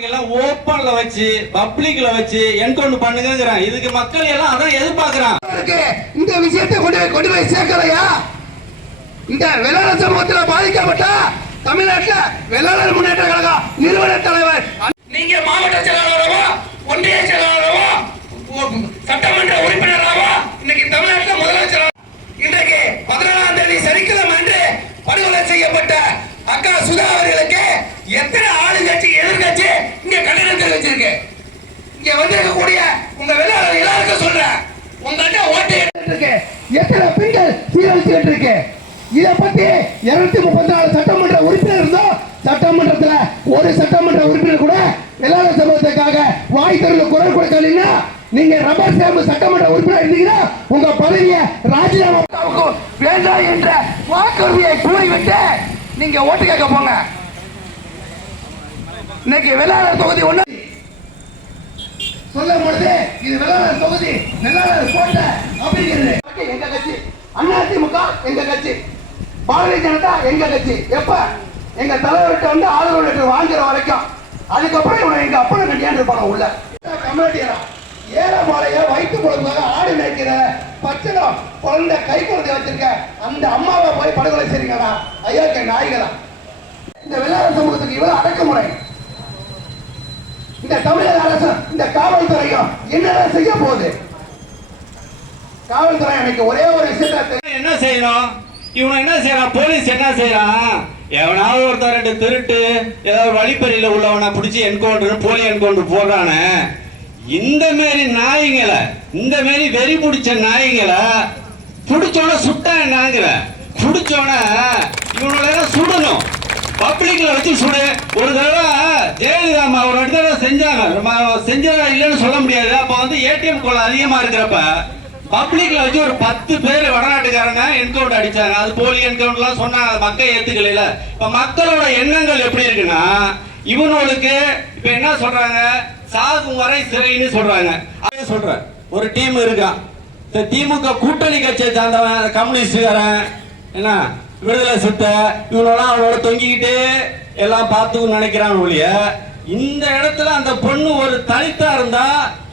ஓப்பன்ல வச்சு பப்ளிக்ல வச்சு என்கவுண்டர் பண்ணுங்கங்கறான். இதுக்கு மக்கள் எல்லாம் அதான் எதிர்பார்க்கறாங்க. இந்த விஷயத்தை கொண்டு போய் சேர்க்கலையா? இந்த வெள்ளாளர் சமூகத்தில் பாதிக்கப்பட்ட தமிழ்நாட்டில் வெள்ளாளர் முன்னேற்ற கழக நிறுவன தலைவர் நீங்க மாவட்ட செயலாளரவா, ஒன்றிய செயலாளரவா, சட்டமன்ற உறுப்பினராவா இன்னைக்கு தமிழ்நாட்டில் முதலமைச்சர் இன்றைக்கு 14ஆம் தேதி சனிக்கிழமை அன்று படுகொலை செய்யப்பட்ட அக்கா சுதா அவர்களுக்கு எத்தனை ஆளுங்கட்சி எதிர்கட்சி இங்க கண்டனம் தெரிவிச்சிருக்கு. இங்க வந்திருக்கக்கூடிய உங்க வெள்ளாளர் எல்லாருக்கும் சொல்றேன், உங்கள்கிட்ட ஓட்டு இருக்கு, எத்தனை பெண்கள் சீரழிச்சுட்டு இருக்கு. இதை பத்தி 234 சட்டமன்ற உறுப்பினர் இருந்தோம். சட்டமன்றத்தில் ஒரு சட்டமன்ற உறுப்பினர் கூட வெள்ளாளர் சமூகத்துக்காக வாய் திறந்து குரல் கொடுக்கலன்னா நீங்க ரப்பர் ஸ்டாம்ப் சட்டமன்ற உறுப்பினர் இருந்தீங்கன்னா உங்க பதவியை ராஜினாமா வேண்டாம் என்ற வாக்குறுதியை கூறிவிட்டு நீங்க ஓட்டு கேட்க போங்க. இன்னைக்கு வெள்ளாளர் தொகுதி ஒண்ணு சொல்லும் பொழுது இது வெள்ளாளர் தொகுதி, வெள்ளாளர் கோட்டை அப்படிங்கிறது எங்க கட்சி, அதிமுக எங்க கட்சி, பாரதிய ஜனதா எங்க கட்சி. எப்ப எங்க தலைவர்கிட்ட வந்து ஆளுநர் லெட்டர் வாங்குற வரைக்கும், அதுக்கப்புறம் இவனை எங்க அப்பனை கட்டியாண்டு இருப்பாங்க உள்ள கம்யூனிட்டியா ஏழமாலைய வயிற்று பொழுதுக்காக ஆடு மேய்க்கிற பச்சனம் குழந்தை கை குழந்தை வச்சிருக்க அந்த அம்மாவை போய் படுகொலை செய்றீங்களா? ஐயா நாய்களா? இந்த வெள்ளாளர் சமூகத்துக்கு இவ்வளவு அடக்குமுறை இந்த தமிழக அரசு இந்த காவல்துறையும் என்னென்ன செய்ய போகுது? காவல்துறை எனக்கு ஒரே ஒரு விஷயத்தை என்ன செய்யணும், இவனை என்ன செய்யறான், போலீஸ் என்ன செய்யறான், எவனாவது ஒருத்தர் ரெண்டு திருட்டு ஏதாவது வழிப்பறியில உள்ளவனை பிடிச்சி என்கவுண்டர் போலி என்கவுண்டர் போடுறானே. இந்த மாரி நாய்களை, இந்த மாரி வெறி பிடிச்ச நாய்களை பிடிச்சோட சுட்டா என்னங்கிற, பிடிச்சோட இவனோட சுடணும், பப்ளிக்ல வச்சு சுடு. ஒரு தடவை ஜெயலலிதா அம்மா ஒரு தடவை செஞ்சாங்க இல்லைன்னு சொல்ல முடியாது. அப்ப வந்து ஏடிஎம் கோல் அதிகமா இருக்கிறப்ப பப்ளிக்ல வச்சு ஒரு 10 பேர் வடநாட்டுக்காரங்க என்கவுண்டர் அடிச்சாங்க. அது போலி என்கவுண்டர்லாம் சொன்னாங்க, மக்கள் ஏத்துக்கல. இப்ப மக்களோட எண்ணங்கள் எப்படி இருக்குன்னா, இவனுக்கு இப்ப என்ன சொல்றாங்க, சாகும் வரை சிறைன்னு சொல்றாங்க. அதே சொல்ற ஒரு டீம் இருக்கான், திமுக கூட்டணி கட்சியை சார்ந்தவன் கம்யூனிஸ்டுக்காரன் என்ன விடுதலை சித்த இவனெல்லாம் அவனோட தொங்கிக்கிட்டு எல்லாம் பார்த்து நினைக்கிறான் ஒழிய, இந்த இடத்துல அந்த பொண்ணு ஒரு தலித்தா இருந்தா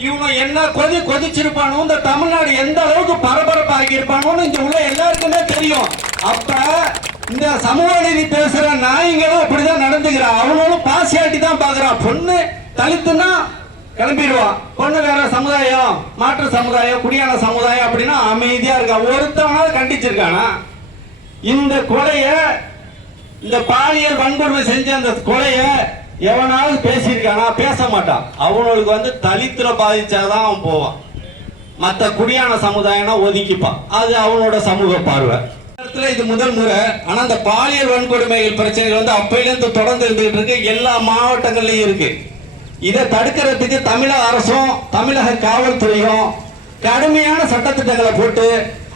இவனு என்ன கொதிச்சிருப்பானோ, இந்த தமிழ்நாடு எந்த அளவுக்கு பரபரப்பாகி இருப்பானோன்னு இங்க உள்ள எல்லாருக்குமே தெரியும். அப்ப இந்த சமூக நீதி பேசுற நாய்களும் அப்படிதான் நடந்துக்கிறான். அவனும் பாசியாட்டி தான் பாக்குறான். பொண்ணு தலித்துன்னா கிளம்பிடுவான், பொண்ணு வேற சமுதாயம், மாற்று சமுதாயம், குடியான சமுதாயம் அப்படின்னா அமைதியா இருக்கான். ஒருத்தவனாவது கண்டிச்சிருக்கானா? இந்த கொலைய, இந்த பாலியல் வன்கொடுமை செஞ்ச அந்த கொலைய எவனாவது பேசியிருக்கானா? பேச மாட்டான். அவனுக்கு வந்து தலித்துல பாதிச்சாதான் அவன் போவான், மற்ற குடியான சமுதாயம்னா ஒதுக்கிப்பான். அது அவனோட சமூக பார்வை. இது முதல் முறை. ஆனா இந்த பாலியல் வன்கொடுமைகள் பிரச்சனைகள் வந்து அப்பையிலிருந்து தொடர்ந்து இருந்துகிட்டு இருக்கு, எல்லா மாவட்டங்கள்லயும் இருக்கு. இதை தடுக்கிறதுக்கு தமிழக அரசும் தமிழக காவல்துறையும் கடுமையான சட்டத்திட்டங்களை போட்டு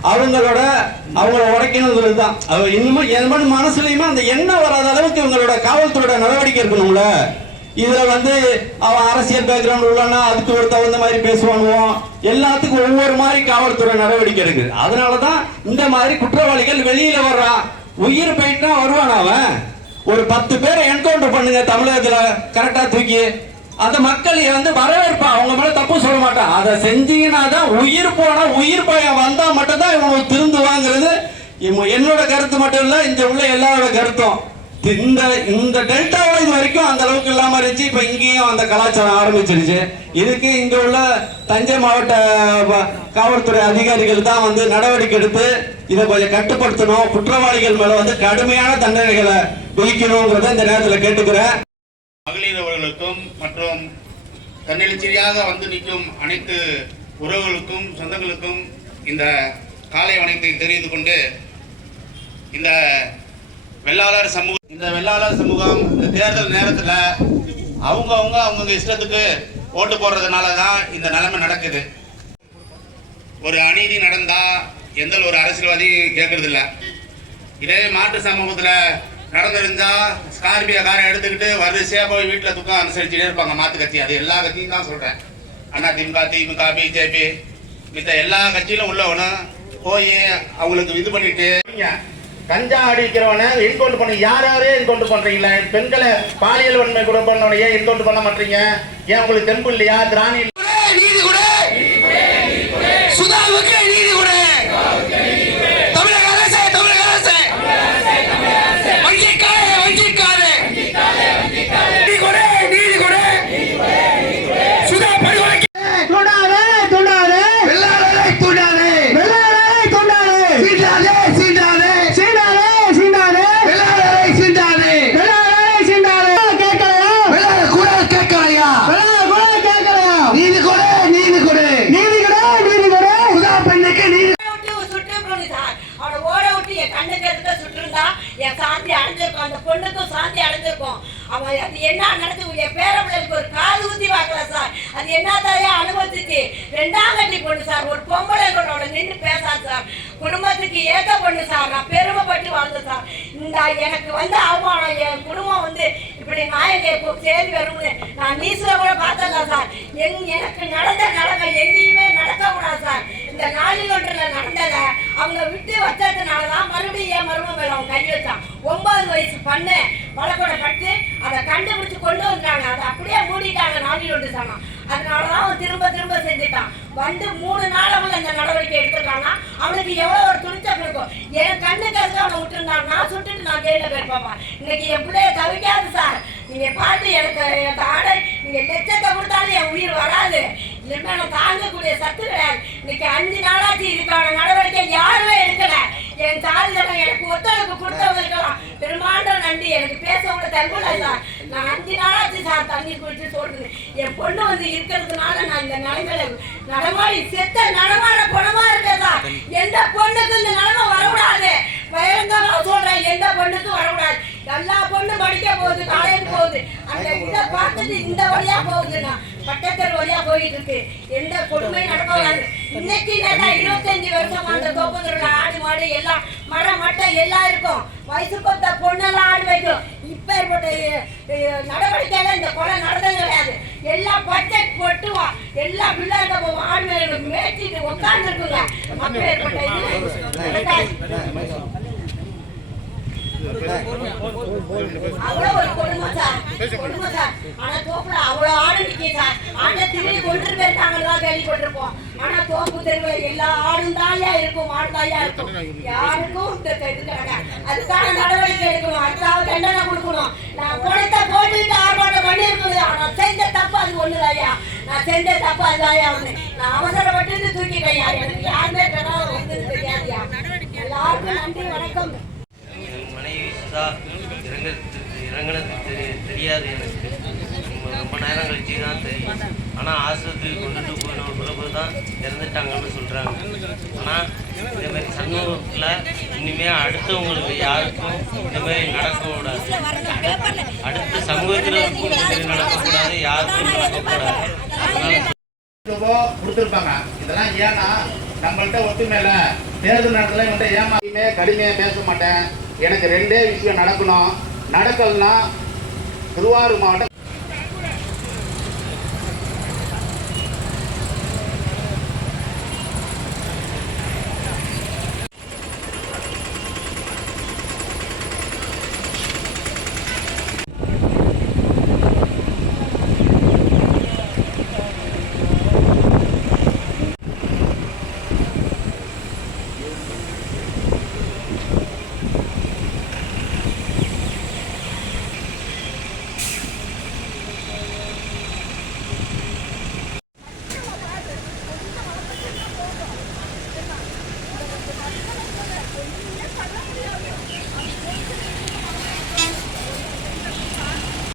அவங்கள உடைக்கணும் தான். இன்னும் என் மனசுலயுமே அந்த எண்ணம் வராத அளவுக்கு இவங்களோட காவல்துறையோட நடவடிக்கை இருக்கணும்ல. இதுல வந்து அவன் அரசியல் பேக்ரவுண்ட் உள்ளனா அதுக்கு ஒரு தகுந்த மாதிரி பேசுவானுவோம். எல்லாத்துக்கும் ஒவ்வொரு மாதிரி காவல்துறை நடவடிக்கை இருக்கு. அதனாலதான் இந்த மாதிரி குற்றவாளிகள் வெளியில வர்றான். உயிர் போயிட்டா வருவான். அவன் ஒரு 10 பேரை என்கவுண்டர் பண்ணுங்க தமிழகத்துல கரெக்டா தூக்கி, அந்த மக்கள் வந்து வரவேற்பா, அவங்க மேல தப்பு சொல்ல மாட்டான். அதை செஞ்சீங்கன்னா தான் உயிர் போனா, உயிர் பயம் வந்தா மட்டும் தான் இவங்க திருந்துவாங்கிறது என்னோட கருத்து மட்டும் இல்ல, இங்க உள்ள எல்லாரோட கருத்தும். இந்த டெல்டாவோட இது வரைக்கும் அந்த அளவுக்கு இல்லாம இருந்துச்சு. இப்ப இங்கேயும் அந்த கலாச்சாரம் ஆரம்பிச்சிருச்சு. இதுக்கு இங்க உள்ள தஞ்சை மாவட்ட காவல்துறை அதிகாரிகள் தான் வந்து நடவடிக்கை எடுத்து இதை கொஞ்சம் கட்டுப்படுத்தணும். குற்றவாளிகள் மேல வந்து கடுமையான தண்டனைகளை விதிக்கணுங்கிறத இந்த நேரத்தில் கேட்டுக்கிறேன். மகளிர் அவர்களுக்கும் மற்றும் தன்னெழுச்சியாக வந்து நிற்கும் அனைத்து உறவுகளுக்கும் சொந்தங்களுக்கும் இந்த காலை வணக்கத்தை தெரிவித்துக் கொண்டு, இந்த வெள்ளாளர் சமூகம் இந்த தேர்தல் நேரத்தில் அவங்க இஷ்டத்துக்கு ஓட்டு போடுறதுனால தான் இந்த நிலைமை நடக்குது. ஒரு அநீதி நடந்தா எந்த ஒரு அரசியல்வாதி கேட்கறது இல்லை. இதே மாற்று சமூகத்தில் நடந்திருந்தா ஸ்கார்பியோ காரை எடுத்துக்கிட்டு வரிசையா போய் வீட்டில் துக்கம் அனுசரிச்சுட்டே இருப்பாங்க மாற்று கட்சி. அது எல்லா கட்சியும் தான் சொல்றேன். அதிமுக, திமுக, பிஜேபி மித்த எல்லா கட்சியிலும் உள்ளவனும் போய் அவங்களுக்கு இது பண்ணிட்டு கஞ்சா அடிக்கிறவனை என்கவுண்டர் பண்ணி யாரே என்கவுண்டர் பண்றீங்களா? பெண்களை பாலியல் வன்மை கூட பண்ணவனை ஏன் என்கவுண்டர் பண்ண மாட்டீங்க? ஏன் உங்களுக்கு தெம்பு இல்லையா? திராணி நீதி கொடு, சுதாவுக்கு நீதி கொடு. தமிழக அரசே, தமிழக அரசே, வஞ்சிக்காதே, வஞ்சிக்காதே. நீதி கொடு, நீதி கொடு. சுதா படுகொலைக்கு தூண்டாதே தூண்டாதே வெள்ளாளரை தூண்டாதே, வெள்ளாளரை தூண்டாதே சீண்டாதே, சீண்டாதே, சீண்டாதே சீண்டாதே வெள்ளாளரை சீண்டாதே. வெள்ளாளரை சீண்டாதே கேட்கலையா வெள்ளாள குரல் கேட்கலையா? வெள்ளாள கூட கேட்கலையா நீதி கொடு, நீதி கொடு. நீதி கொடு நீதி கொடு சுதா பெண்ணுக்கு நீதி. அவனை ஓட விட்டு என் கண்ணுக்கு எதுக்க சுட்டுருந்தா என் சாந்தி அடைஞ்சிருக்கும், அந்த பொண்ணுக்கும் சாந்தி அடைஞ்சிருக்கும். அவன் அது என்ன நடந்து என் பேரப்பிள்ளைக்கு ஒரு காது ஊத்தி வாக்கல சார். அது என்ன தாயா அனுபவிச்சு 2ஆம் கட்டி பொண்ணு சார். ஒரு பொம்பளை கொண்டோட நின்று பேசாது சார். குடும்பத்துக்கு ஏத்த பொண்ணு சார். நான் பெருமைப்பட்டு வாழ்ந்தேன் சார். இந்த எனக்கு வந்து அவமானம், என் குடும்பம் வந்து இப்படி நாயக சேர்ந்து வரும்னு நான் நியூஸ்ல கூட பார்த்தேன் சார். எனக்கு நடந்த நடக்க எங்கேயுமே நடக்க கூடாது சார். இந்த நாளிலொன்றுல நடந்தத அவங்க விட்டு வச்சதுனாலதான் மறுபடியும் என் மரும மேல அவன் கை வச்சான். 9 வயசு பண்ணு வழக்கூட பட்டு அதை கண்டுபிடிச்சு கொண்டு வந்தாங்க. அதை அப்படியே மூடிட்டாங்க நாளிலொன்று தானா. அதனாலதான் அவன் திரும்ப திரும்ப செஞ்சுட்டான். வந்து 3 நாளவுல இந்த நடவடிக்கை எடுத்துட்டான்னா அவனுக்கு எவ்வளவு ஒரு துணிச்சல் இருக்கும். என் கண்ணுக்கு அதுக்கு அவனை விட்டுருந்தான். நான் சுட்டுட்டு நான் ஜெயில போயிருப்பாப்பா. இன்னைக்கு என் பிள்ளைய தவிக்காது சார். நீங்க பார்த்து எனக்கு ஆடை நீங்க லட்சத்தை கொடுத்தாலும் என் உயிர் வராது. இல்லைன்னா நான் தாங்கக்கூடிய சத்து கிடையாது. இன்னைக்கு 5 நாளாச்சு இதுக்கான நடவடிக்கை யாருமே எடுக்கல. என் தாழ்ந்தவன் எனக்கு ஒத்துழைப்பு கொடுத்தவங்களுக்கெல்லாம் பெருமாண்ட நன்றி. எனக்கு பேச கூட தகுல சார். நான் 5 நாளாச்சு சார் தண்ணி குடிச்சு சொல்றது. என் பொண்ணு வந்து இருக்கிறதுனால நான் இந்த நிலைமையில நடமாடி செத்த நடமாட குணமா இருக்கேன் சார். எந்த பொண்ணுக்கு இந்த நிலைமை வரக்கூடாது. பயங்கரமா சொல்றேன், எந்த பொண்ணுக்கும் வரக்கூடாது. எல்லா பொண்ணு படிக்க போகுது, காலேஜ் போகுது. அந்த இதை பார்த்துட்டு இந்த வழியா போகுதுன்னா பட்டத்தர் வழியா போயிட்டு இருக்கு. எந்த கொடுமை நடக்கூடாது. இன்னைக்கு 25 வருஷம் அந்த தோப்பந்தூர்ல ஆடு மாடு எல்லாம் மரம் மட்டை எல்லாம் இருக்கும். வயசு கொத்த பொண்ணெல்லாம் ஆடு வைக்கும். இப்ப நடவடிக்கையில இந்த கொலை நடந்தது கிடையாது. எல்லாம் பச்சை பொட்டுவான், எல்லாம் பிள்ளைங்க போவோம். ஆடு மேல மேய்ச்சிட்டு உட்கார்ந்து இருக்குங்க. மக்கள் ஏற்பட்ட அவ்வளவு ஒரு கொடுமை சார், கொடுமை சார். ஆனா தோப்புல அவ்வளவு ஆடு நிக்க சார். ஆட்டை திரும்பி கொண்டு போயிருக்காங்கன்னு கேள்விப்பட்டிருப்போம். ஆனா தோப்பு தெருவுல எல்லா ஆடும் தாயா இருக்கும், மாடு தாயா இருக்கும். யாருக்கும் இந்த இது கிடையாது. அதுக்கான நடவடிக்கை எடுக்கணும், அதுக்காக தண்டனை கொடுக்கணும். நான் குடத்தை போட்டுக்கிட்டு ஆர்ப்பாட்டம் பண்ணி இருக்குது. ஆனா செஞ்ச தப்பு அது ஒண்ணுதாயா. நான் செஞ்ச தப்பு அதுதாயா ஒண்ணு. நான் அவசரப்பட்டு தூக்கிட்டேன். எனக்கு யாருமே தெரியாதுயா. எல்லாருக்கும் நன்றி, வணக்கம். மனைவி சுதா இறங்கினது தெரியாது எனக்கு. ரொம்ப நேரம் கழிச்சு தான் தெரியும். ஆனால் ஆஸ்பத்திரிக்கு கொண்டுட்டு போன பிறகு தான் இறந்துட்டாங்கன்னு சொல்கிறாங்க. ஆனால் இதேமாதிரி சமூகத்தில் இனிமேல் அடுத்தவங்களுக்கு யாருக்கும் இந்தமாரி நடக்கக்கூடாது. அடுத்த சமூகத்தில் இந்தமாரி நடக்கக்கூடாது, யாருக்கும் நடக்கக்கூடாது. கொடுத்துருப்பாங்க. இதெல்லாம் ஏன்னா நம்மள்ட்ட ஒத்துமையில தேர்தல் நேரத்தில் இவன்ட்ட ஏமாத்தியுமே கடுமையாக பேச மாட்டேன். எனக்கு 2 விஷயம் நடக்கணும். நடக்கலன்னா திருவாரூர் மாவட்டம்